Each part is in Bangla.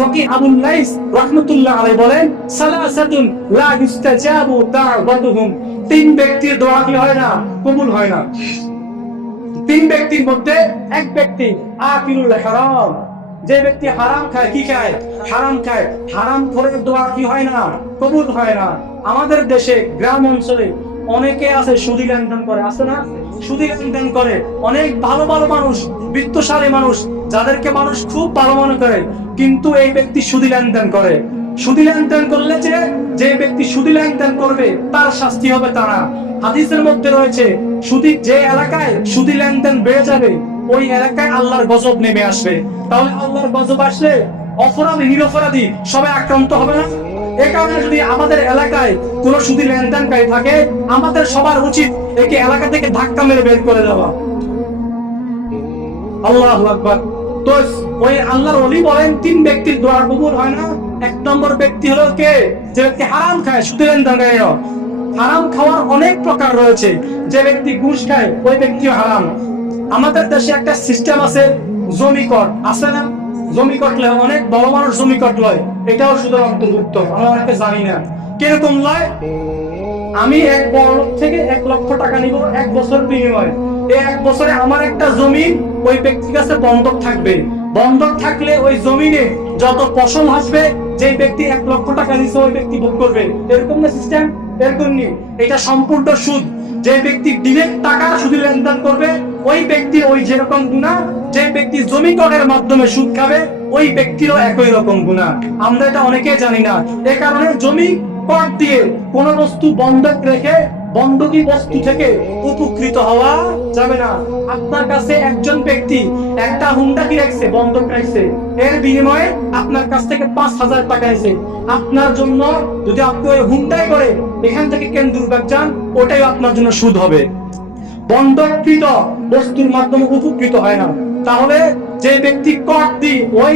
আবুল লাইস রহমতুল্লাহ আলাইহি বলেন, সালাসাতুন লা ইস্তাজাবু দাওয়াতুহুম। তিন ব্যক্তির দোয়া কি হয় না? কবুল হয় না। তিন ব্যক্তির মধ্যে এক ব্যক্তি আকিলুল হারাম। যে ব্যক্তি হারাম খায়, কি খায়? হারাম খায়। হারাম করে দোয়া কি হয় না? কবুল হয় না। আমাদের দেশে গ্রাম অঞ্চলে অনেকে আছে সুদী লেনদেন করে, আছে না? সুদী লেনদেন করে। অনেক ভালো ভালো মানুষ, বৃত্তশালী মানুষ, যাদেরকে মানুষ খুব ভালো মনে করে, কিন্তু এই ব্যক্তি সুদী লেনদেন করে। সুদী লেনদেন করলে যে যে ব্যক্তি সুদী লেনদেন করবে, তার শাস্তি হবে তারা হাদিসের মধ্যে রয়েছে, সুদী, যে এলাকায় সুদী লেনদেন বেড়ে যাবে, ওই এলাকায় আল্লাহর গজব নেমে আসবে। তাহলে আল্লাহর গজব আসলে অপরাধী, নিরপরাধী, সবাই আক্রান্ত হবে না? এ কারণে যদি আমাদের এলাকায় কোনো সুদী লেনদেনকারী থাকে, আমাদের সবার উচিত একে এলাকা থেকে ধাক্কা মেরে বের করে দেওয়া। আল্লাহ তো ওই আল্লাহর ওলি বলেন, তিন ব্যক্তির কবুল হয় না। এক নম্বর ব্যক্তি হলো কে? যে ব্যক্তি হারাম খায়, সুদী হারাম খাওয়ার অনেক প্রকার রয়েছে। যে ব্যক্তি ঘুষ খায়, ওই ব্যক্তি হারাম। আমাদের দেশে একটা সিস্টেম আছে, জমি কর। আছে না? জমি কটলে অনেক বড় মানুষ জমি কট লয় এটাও শুধু অন্তর্ভুক্ত আমরা অনেকে জানি না। কীরকম লয়? আমি এক বড় থেকে এক লক্ষ টাকা নিব, এক বছর বিনিময়ে। এই এক বছরে আমার একটা জমি ওই ব্যক্তির কাছে বন্ধক থাকবে। বন্ধক থাকলে ওই জমিনে যত ফসল আসবে যে ব্যক্তি এক লক্ষ টাকা দিচ্ছে ওই ব্যক্তি ভোগ করবে। এরকম না সিস্টেম এরকম নেই। এটা সম্পূর্ণ সুদ। যে ব্যক্তি ডিরেক্ট টাকা সুদে লেনদেন করবে, ওই ব্যক্তি ওই যেরকম গুণা যে ব্যক্তি জমি করের মাধ্যমে সুদ খাবে, ওই ব্যক্তিরও একই রকম গুণা আমরা এটা অনেকেই জানি না। এ কারণে জমি কর দিয়ে কোন বস্তু বন্ধক রেখে বন্ধকি বস্তু থেকে উপকৃত হওয়া যাবে না। আপনার কাছে একজন ব্যক্তি একটা হুন্ডা কি রাখছে বন্ধক রাখছে। এর বিনিময়ে আপনার কাছ থেকে পাঁচ হাজার টাকা এসে আপনার জন্য যদি আপনি ওই হুন্ডাই করে এখান থেকে কেন দুর্গাক যান, ওটাই আপনার জন্য সুদ হবে। বন্ধকৃত বস্তুর মাধ্যমে উপকৃত হয় না। তাহলে যে ব্যক্তি কর দি ওই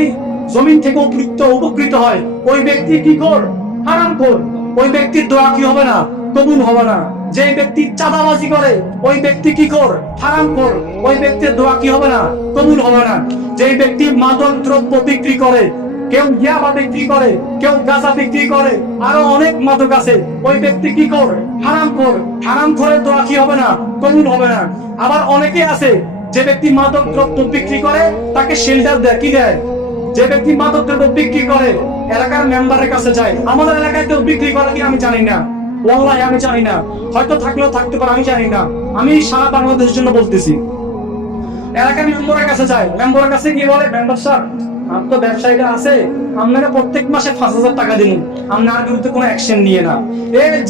জমিন থেকে উপকৃত উপকৃত হয়, ওই ব্যক্তি কি কর হারাম কর ওই ব্যক্তির দোয়া কি হবে না? কবুল হবে না। যে ব্যক্তি চাঁদাবাজি করে, ওই ব্যক্তি কি কর? হারাম কর। ওই ব্যক্তির দোয়া কি হবে না? কবুল হবে না। যে ব্যক্তি মাদক, দ্রব্য বিক্রি করে, কেউ ইয়াবা বিক্রি করে, কেউ গাঁজা বিক্রি করে, আরও অনেক মাদক আছে, ওই ব্যক্তি কি কর? হারাম কর। হারাম করে দোয়া কি হবে না? কবুল হবে না। আবার অনেকে আছে, যে ব্যক্তি মাদক, দ্রব্য বিক্রি করে, তাকে শেল্টার দেয়। কি দেয়? যে ব্যক্তি মাদক, দ্রব্য বিক্রি করে, এলাকার মেম্বারের কাছে যায়। আমাদের এলাকায় কেউ বিক্রি করে কি আমি জানি না। ওয়াল্লাহি আমি জানি না। হয়তো থাকলেও থাকতে পারে, আমি জানি না। আমি সারা বাংলাদেশের জন্য বলতেছি। মেম্বারের কাছে যায় মেম্বারের কাছে বলে মেম্বার স্যার, আমার তো ব্যবসায়ীরা আছে। আপনারা প্রত্যেক মাসে পাঁচ হাজার টাকা দিন। আপনার বিরুদ্ধে কোনো অ্যাকশন নিয়ে না।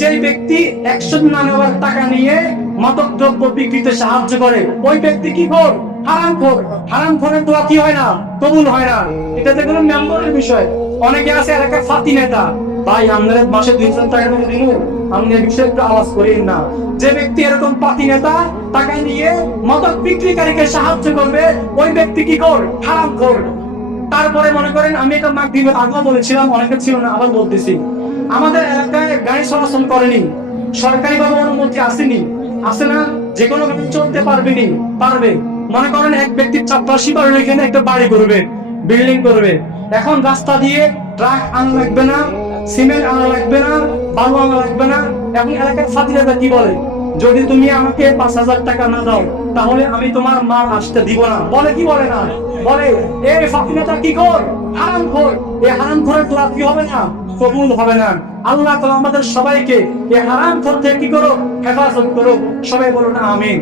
যে ব্যক্তি অ্যাকশন না নেওয়ার টাকা নিয়ে মাদক দ্রব্য বিক্রিতে সাহায্য করে, ওই ব্যক্তি কি কর হারাম কর হারাম করে দোয়া কি হয় না? কবুল হয় না। এটাতে কোনো মেম্বারের বিষয়। অনেকে আছে এলাকার ফাতি নেতা। ভাই, আপনারা মাসে দুই হাজার টাকা দিন। বিষয়ে আওয়াজ না। যে ব্যক্তি এরকম পাতি নেতা নিয়ে বিক্রিকারীকে সাহায্য করবে, ওই ব্যক্তি কি কর? হারাম কর। তারপরে মনে করেন, আমি এটা মাক দিবে আগেও বলেছিলাম, অনেকে ছিল না, আবার বলতেছি আমাদের এলাকায় গাড়ি চলাচল করেনি। সরকারি ভাবে অনুমতি আসেনি। আসে না যে কোনো চলতে পারবে নি, পারবে। মনে করেন এক ব্যক্তির চাপরাশি বাড়ির এখানে একটা বাড়ি করবে, বিল্ডিং করবে। এখন রাস্তা দিয়ে ট্রাক আনা লাগবে না সিমেন্ট আনা লাগবে না, বালু আনা লাগবে না এখন এলাকার ফাতিলাটা কি বলে? যদি তুমি আমাকে পাঁচ হাজার টাকা না দাও, তাহলে আমি তোমার মাল আসতে দিব না। বলে কি বলে না? বলে এই ফাতিলাটা কি কর হারাম কর এই হারাম করে তো কি হবে না? কবুল হবে না। আল্লাহ তাআলা আমাদের সবাইকে এই হারাম করতে কি করো হেফাজত করো সবাই বলো না আমিন।